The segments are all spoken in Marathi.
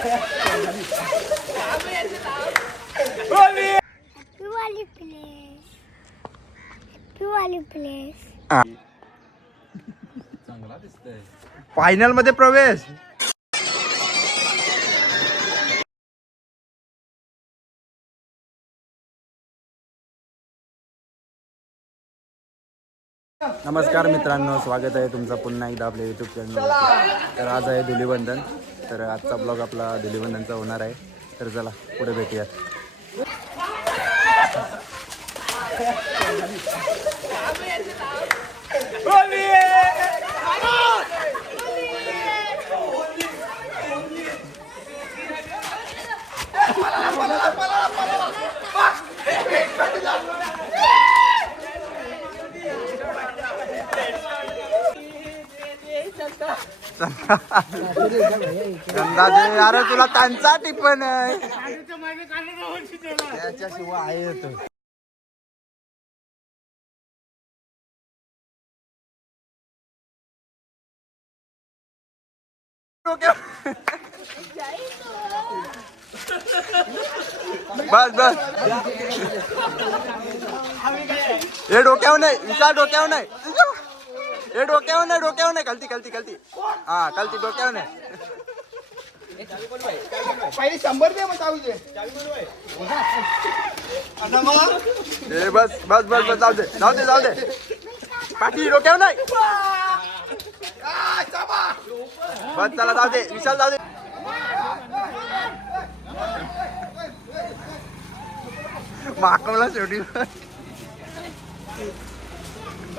Happy Wally Place. Happy Wally Place. फायनलमध्ये प्रवेश. नमस्कार मित्रांनो स्वागत आहे तुमचं पुन्हा एकदा आपल्या युट्यूब चॅनल तर आज आहे धुलीवंदन. तर आजचा ब्लॉग आपला धुलीवंदनचा होणार आहे. तर चला पुढे भेटूयात. अंदाजे अरे तुला त्यांचा टिपण आहे. त्याच्याशिवाय आहे येतो बस बस. हे डोक्यावर नाही विचार डोक्यावर नाही. हे डोक्यावर नाही डोक्यावर नाही. कलती कलती कलती हा कलती डोक्यावर नाही. पहिले शंभर दे मग चालू ए बस बस बस बस जाऊ दे जाऊ दे जाऊ दे. पाठी डोक्यावर नाही. बस चला जाऊ दे विशाल जाऊ दे. माकवला शेवटी.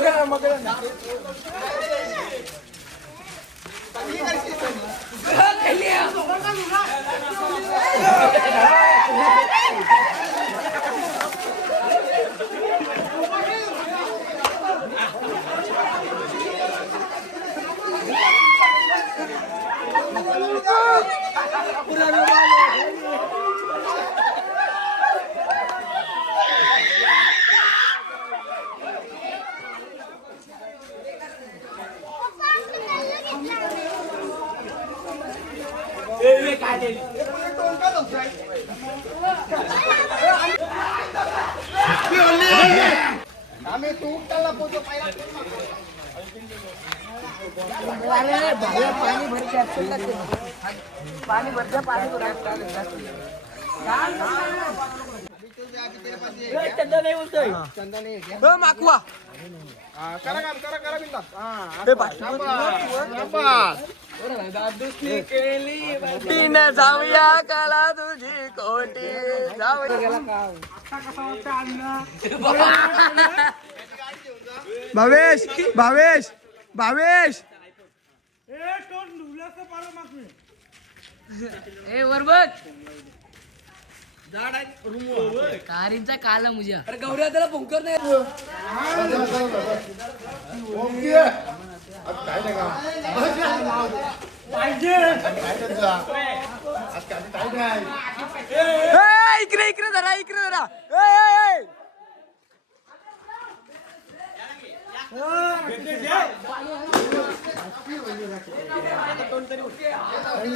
वर येत आम्ही तू त्याला पोहोचो पहिला हा, करा काम करा करा बिंदास जाऊया कला तुझी कोटी. भावेश भावेश भावेश. ए वर बघ. कारींचा काला मुझ्या. अरे गौऱ्या त्याला नाही. ए, इकडे इकडे जरा इकडे जरा ए, ए, जरा, जरा. ए,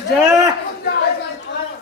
रा- ए,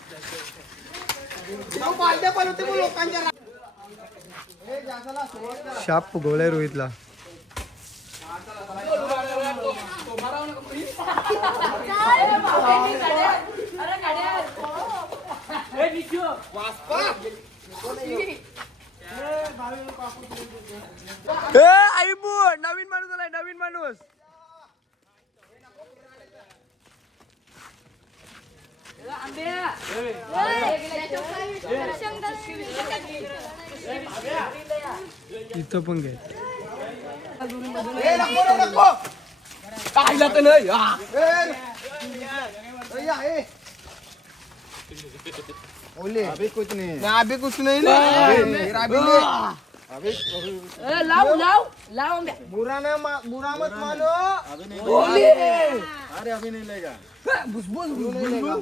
शाप फुगवलाय रोहितला. वासपा ए नवीन माणूस आलाय नवीन माणूस. इथं पण घे ए नको रे, नको काय जात नाही हा. अभी कुछ नहीं। अभी कुछ नहीं ना अभी ले अभी ए, लाव लाव लाव आंब्या. बुरा ना मा- बुरा मत मानो बोली. अरे अभी नहीं लेगा भुसभुस, क्यों नहीं लेगा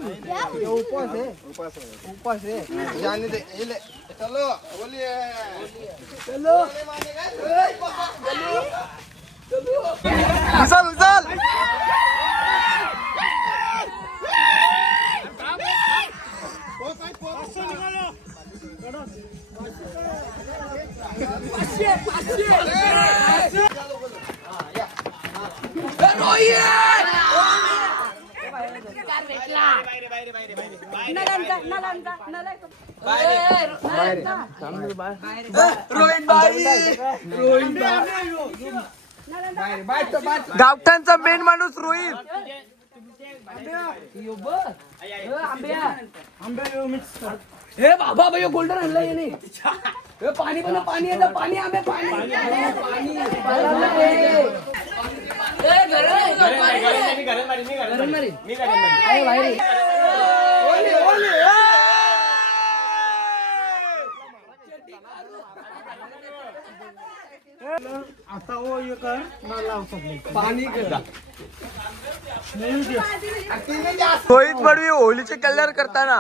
ये उपवास है उपवास है उपवास है जाने दे ये ले चलो बोलिए चलो उचल उचल ए, रोहित! रोहित बाई गावठाणचा मेन माणूस रोहित. हे बाबा भाई गोल्डन आणलं याने. हे पाणी पण पाणी येतं पाणी आंबे पाणी. पाणी ए, गरम आहे, बाहेर आहे. रोहित पडवी होलीचे कल्याण करताना.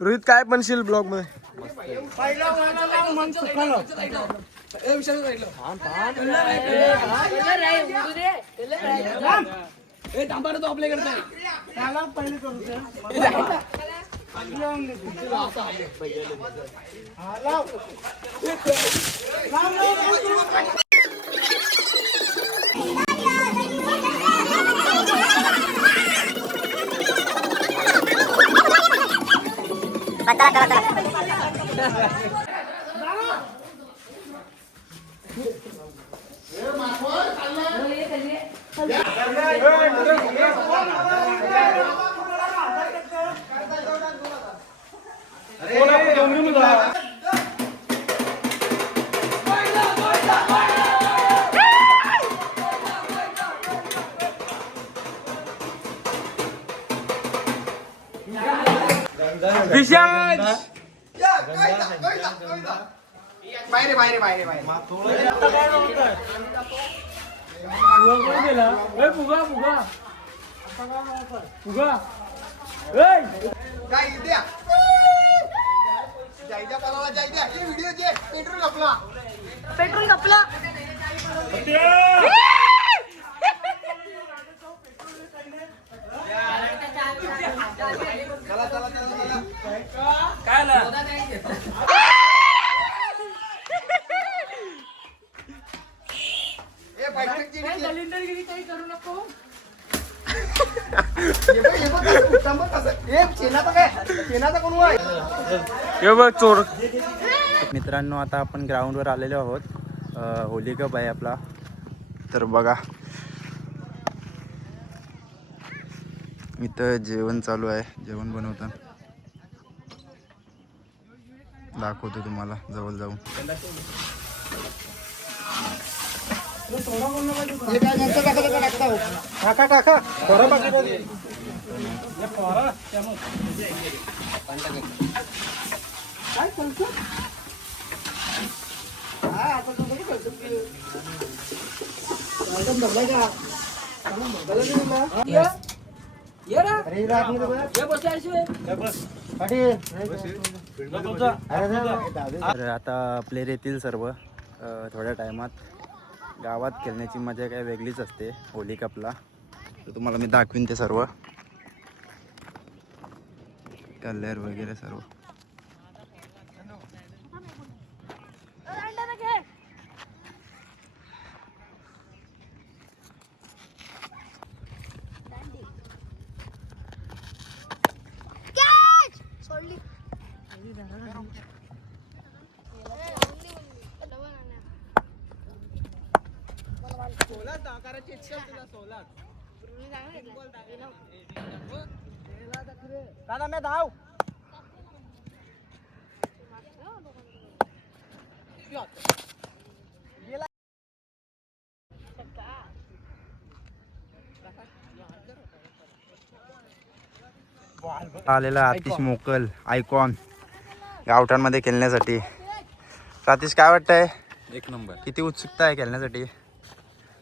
रोहित काय बनशील ब्लॉगमध्ये? ए, विशाल साईडला. ए, थांबा ना तो आपल्याकडे नाही. विशाल काय द्या जायच्या पालाला जाय द्या हे व्हिडिओ जे पेट्रोल आपला पेट्रोल कपला चला चला चला ए बैठक जी हे बघ, हे बघ कसं उठतं बघ कसं. ए, शेणाचं काय शेणाचं कोण वाय हे बघ चोर. मित्रांनो आता आपण ग्राउंडवर आलेलो आहोत. होली कप आहे आपला. तर बघा. इथं जेवण चालू आहे. जेवण बनवतं दाखवतो तुम्हाला जवळ जाऊन. हे टाका टाका. टाकता तर आता प्लेयर येतील सर्व थोड्या टायमात गावात खेळण्याची मजा काय वेगळीच असते होली कपला. तर तुम्हाला मी दाखवीन ते सर्व. कलर वगैरे सर्व. सोलार आकाराची सोलार दादा मी धाव. आलेला आतिश मोकल आयकॉन. गावठांमध्ये खेळण्यासाठी. रातीश काय वाटतंय? एक नंबर. किती उत्सुकता आहे खेळण्यासाठी?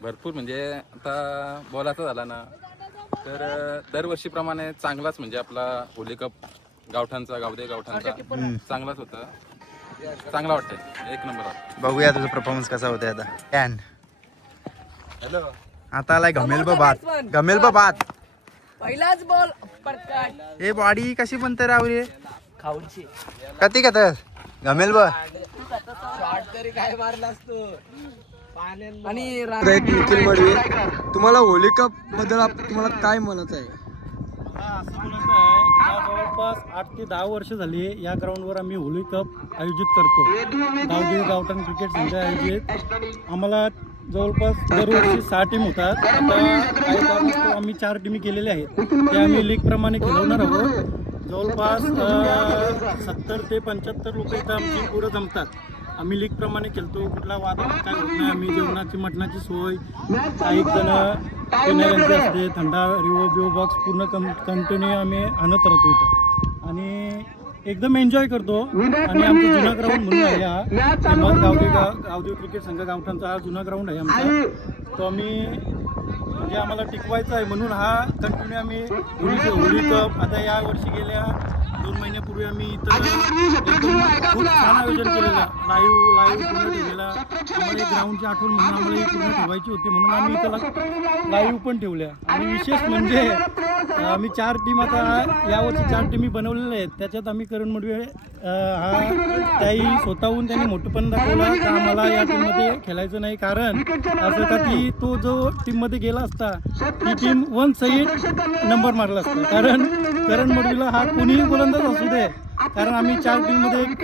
भरपूर म्हणजे आता बोलायचं झाला ना तर दरवर्षीप्रमाणे चांगलाच म्हणजे आपला होली कप गावठांचा गावदे गावठांचा चांगलाच होता. चांगला वाटतंय. एक नंबर बघूया तुझा परफॉर्मन्स कसा होता आता. कॅन हॅलो आता आलाय घमेल ब बात. घमेल ब बात. पहिलाच बॉल पटकन. हे बॉडी कशी बनते राहुल खाऊची कती का तर घमेल ब. तरी काय मारला असतो पाण्यात आणि निखिल तुम्हाला होली कपबद्दल आप- तुम्हाला काय म्हणत आहे? असं म्हणायचं आहे जवळपास आठ ते दहा वर्ष झाली या ग्राउंडवर आम्ही होली कप आयोजित करतो. गावदेवी गावठाण क्रिकेट संघ आयोजित आम्हाला जवळपास दरवर्षी सहा टीम होतात. आता आम्ही चार टीमी केलेल्या आहेत. त्या आम्ही लीग प्रमाणे खेळवणार आहोत. जवळपास सत्तर ते पंच्याहत्तर लोक इथं आमची पुढं जमतात. आम्ही लीग प्रमाणे खेळतो कुठला वाद काय होत नाही आम्ही जेवणाची मटणाची सोय. काही जण असते थंडा रिओ बिओ बॉक्स पूर्ण कं कंटिन्यू आम्ही आणत राहतो इथं. आणि एकदम एन्जॉय करतो. आणि आमचा जुना ग्राउंड म्हणून आहे हा. गावदेवी गाव गावदेवी क्रिकेट संघ गावठांचा हा जुना ग्राउंड आहे आमचा. तो आम्ही म्हणजे आम्हाला टिकवायचा आहे म्हणून हा कंटिन्यू आम्ही होली होली कप आता या वर्षी गेल्या दोन महिन्यापूर्वी आम्ही इथं खूप छान आयोजन केलेलं. लाईव्ह लाईव्ह पूर्ण ठेवलेला. आम्हाला ग्राउंडची आठवण म्हणून आम्हाला पूर्ण ठेवायची होती म्हणून आम्ही इथं लाईव्ह पण ठेवल्या. आणि विशेष म्हणजे आम्ही चार टीम आता यावर्षी चार टीमी बनवलेल्या आहेत. त्याच्यात आम्ही करण मडवे हा त्याही स्वतःहून त्यांनी मोठेपण दाखवला का आम्हाला या टीममध्ये खेळायचं नाही. कारण असं का की तो जो टीममध्ये गेला असता ती टीम वन साईड नंबर मारला असता. कारण करण मडवीला हा कोणीही गोलंदाज असू दे. कारण आम्ही चार टीममध्ये एक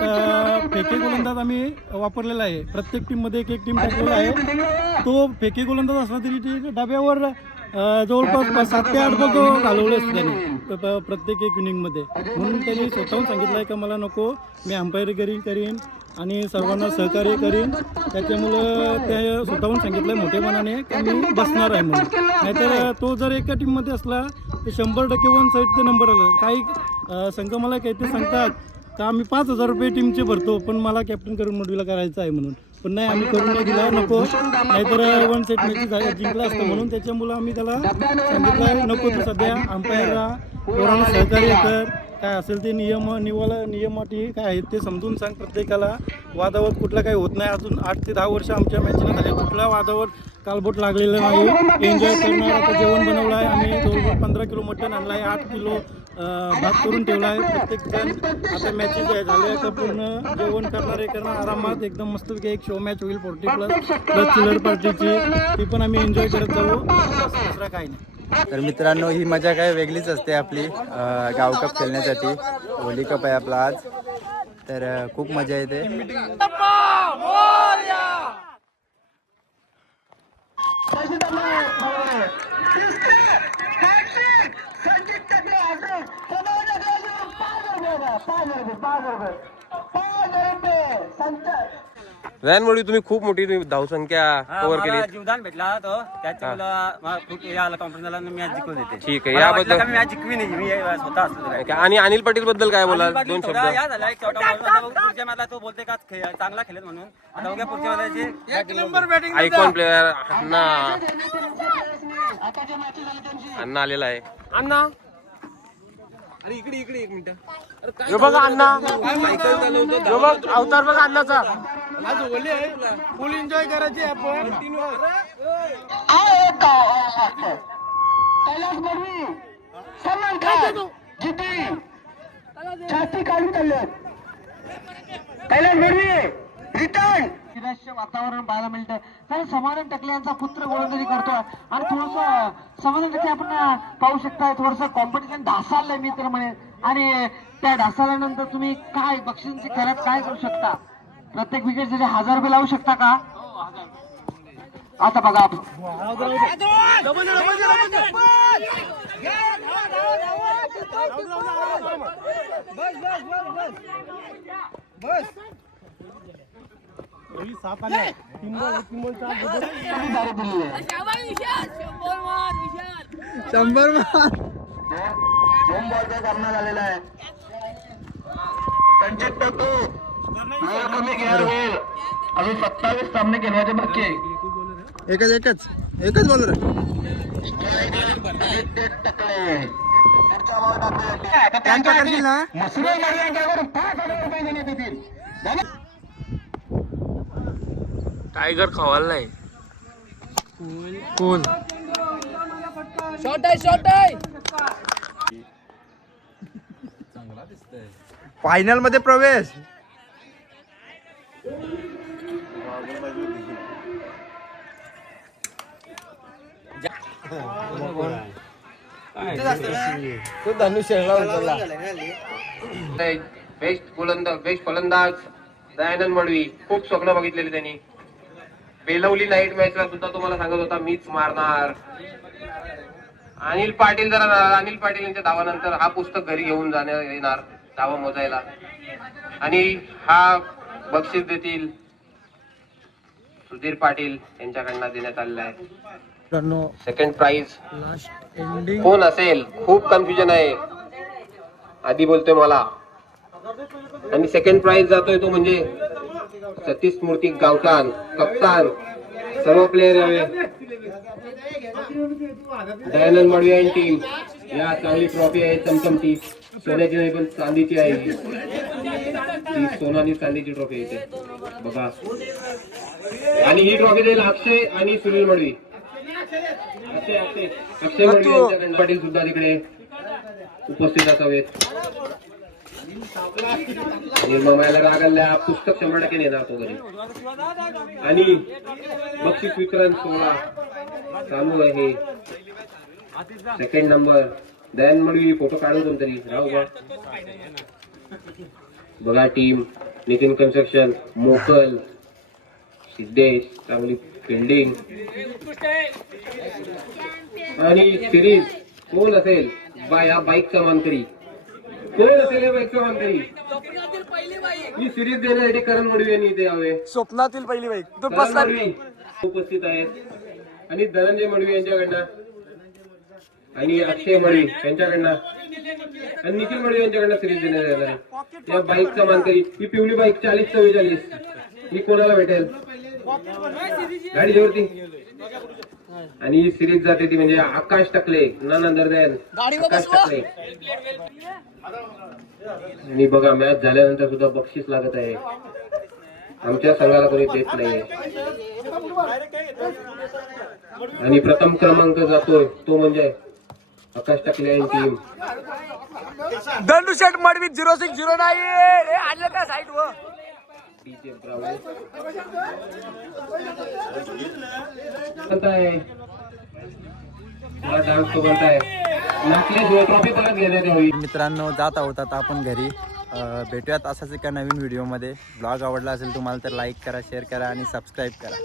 फेके गोलंदाज आम्ही वापरलेला आहे. प्रत्येक टीममध्ये एक एक टीम टाकलेला आहे. तो फेके गोलंदाज असला तरी ते डाब्यावर जवळपास सात ते आठ बघ तो घालवले असते त्यांनी. प्रत्येक एक इनिंगमध्ये म्हणून त्यांनी स्वतःहून सांगितलं आहे का मला नको मी अंपायरगिरी करीन. आणि सर्वांना सहकार्य करीन. त्याच्यामुळं ते स्वतःहून सांगितलं आहे मोठेपणाने की मी बसणार आहे म्हणून. नाहीतर तो जर एका टीममध्ये असला तर शंभर टक्के वन साईडचे नंबर आलं. काही संघ मला काही ते सांगतात का आम्ही पाच हजार रुपये टीमचे भरतो पण मला कॅप्टन करून मुडवीला करायचं आहे म्हणून. पण नाही आम्ही करून नाही दिला नको. नाहीतर वन सेट मॅच जिंकला असतं म्हणून त्याच्यामुळं आम्ही त्याला सांगितलं नको तू सध्या अंपायरला पोरांना सहकार्य कर. काय असेल ते नियम निवाला नियम अटी काय आहेत ते समजून सांग प्रत्येकाला. वादावर कुठलं काही होत नाही. अजून आठ ते दहा वर्ष आमच्या मॅचला झाले. कुठल्या वादावर कालबोट लागलेलं नाही. एन्जॉय करणार आता जेवण बनवलं आहे आम्ही जवळपास पंधरा किलो मटण आणलं आहे आठ किलो भात करून ठेवला आहे प्रत्येक जण आता मॅचेस आहे झाले. तर पूर्ण जेवण करणारे करणार. आरामात एकदम मस्तपैकी एक शो मॅच होईल. फोर्टी प्लस प्लस चिलर पार्टीची ती पण आम्ही एन्जॉय करत जाऊ. दुसरा काही नाही. तर मित्रांनो ही मजा काय वेगळीच असते आपली गावकप गाव कप खेळण्यासाठी. होली कप आहे आपला आज. तर खूप मजा येते. व्हॅनमुळे तुम्ही खूप मोठी तुम्ही धावसंख्या कव्हर केली जीवदान भेटला तो. मला खूप हे आला जिंकून देते. ठीक आहे याबद्दल मी जिंकवी नाही मी स्वतः असतो आणि अनिल पाटील बद्दल काय बोला दोन थोडा शब्द. या झाला एक छोटा पुढच्या तो बोलते का खे- चांगला खेळत म्हणून. आता पुढच्या आयकॉन प्लेअर अण्णा. अण्णा आलेला आहे. अण्णा. अरे इकडे इकडे एक मिनिट. बघा अण्णा. बघ अवतार बघा अण्णाचा. आज होली आहे. फुल एन्जॉय करायची आपण. वातावरण पाहायला मिळतं कारण समाधान टकले यांचा पुत्र गोलंदाजी करतोय. आणि थोडस समाधान टकले आपण पाहू शकता थोडस कॉम्पिटिशन ढासाळलंय मी तर म्हणे आणि त्या ढासाळल्यानंतर तुम्ही काय बक्षिसांची खऱ्यात काय करू शकता? प्रत्येक विकेटसाठी हजार रुपये लावू शकता का? आता बघा आप- ही सात आल्या तीन बॉल तीन बॉल चार बॉल. दारू दिली आहे. शंभर मार दोन बॉलचा सामना झालेला आहे. संचित वेळ कमी घ्या वेळ अजून सत्तावीस सामने खेळवायचे बाकी आहे. एकच एकच. एकच बॉलर आदित्य टकले पुढच्या बॉल टाकूया. त्यांच्या करशील ना? मसरूळ माळी यांच्यावर पाच हजार रुपये देण्यात येतील? टायगर खवाललाय कोण? शॉट आहे शॉट आहे. फायनलमध्ये प्रवेश. बेस्ट गोलंदाज बेस्ट फलंदाज दयानंद मडवी. खूप स्वप्न बघितलेली त्यांनी. बेलवली नाईट मॅचला सुद्धा तुम्हाला सांगत होता मीच मारणार. अनिल पाटील जरा अनिल पाटील यांच्या धावानंतर हा पुस्तक घरी घेऊन जाण्यात येणार धावा मोजायला. आणि हा बक्षीस देतील सुधीर पाटील यांच्याकडनं देण्यात आलेला आहे. सेकंड प्राइज कोण असेल? खूप कन्फ्युजन आहे. आधी बोलतोय मला. आणि सेकंड प्राइज जातोय तो म्हणजे सतीश मूर्ती गावठाण कप्तान सर्व प्लेयर दयानंद मडवी आणि टीम या चांगली ट्रॉफी आहे चमचमती सोन्याची नाही पण चांदीची आहे. ही सोना आणि चांदीची ट्रॉफी आहे इथे. बघा. आणि ही ट्रॉफी देईल अक्षय आणि सुनील मडवी. अक्षय अक्षय. अक्षय मडवी पाटील सुद्धा तिकडे उपस्थित असावेत. निर्ममायला रागल्या पुस्तक शंभर टक्के नेणार तो घरी. आणि बक्षीस वितरण सोहळा चालू आहे. Second number Dayan Madvi photo काढू कोणतरी राहू बा बघा टीम नितीन कन्स्ट्रक्शन मोकल सिद्धेश चांगली फिल्डिंग आणि सिरीज कोण असेल? बा या बाईकचा मानकरी. कोण असेल ही सिरीज देण्यासाठी करण मडवी यांनी इथे यावे. स्वप्नातील पहिली बाईक तो करण मडवी उपस्थित आहेत. आणि धनंजय मडवी यांच्याकडनं. आणि अक्षय मडवी यांच्याकडनं. आणि निखिल मडवी यांच्याकडनं सिरीज देण्यात येणार आहे. या बाईकचा मानकरी. ही पिवळी बाईक चाळीस चव्वेचाळीस. ही कोणाला भेटेल? गाडीच्या वरती आणि ही सिरीज जाते ती म्हणजे आकाश टकले नाना दरदॅन. आकाश टकले. आणि बघा मॅच झाल्यानंतर सुद्धा बक्षीस लागत आहे. आमच्या संघाला कोणी देत नाहीये. आणि प्रथम क्रमांक जातोय तो म्हणजे Akash Takle team Dandu Shet Madavi zero six zero nine. आणलं का साईड डीजे ब्रावो आहे हा डान्स तो बनताय नाचले ट्रॉफी परत घेण्यात यावी मित्रांनो जात आहोत आता आपण घरी. भेटूयात असाच एका नवीन व्हिडिओमध्ये ब्लॉग आवडला असेल तुम्हाला तर लाईक करा शेअर करा आणि सबस्क्राईब करा.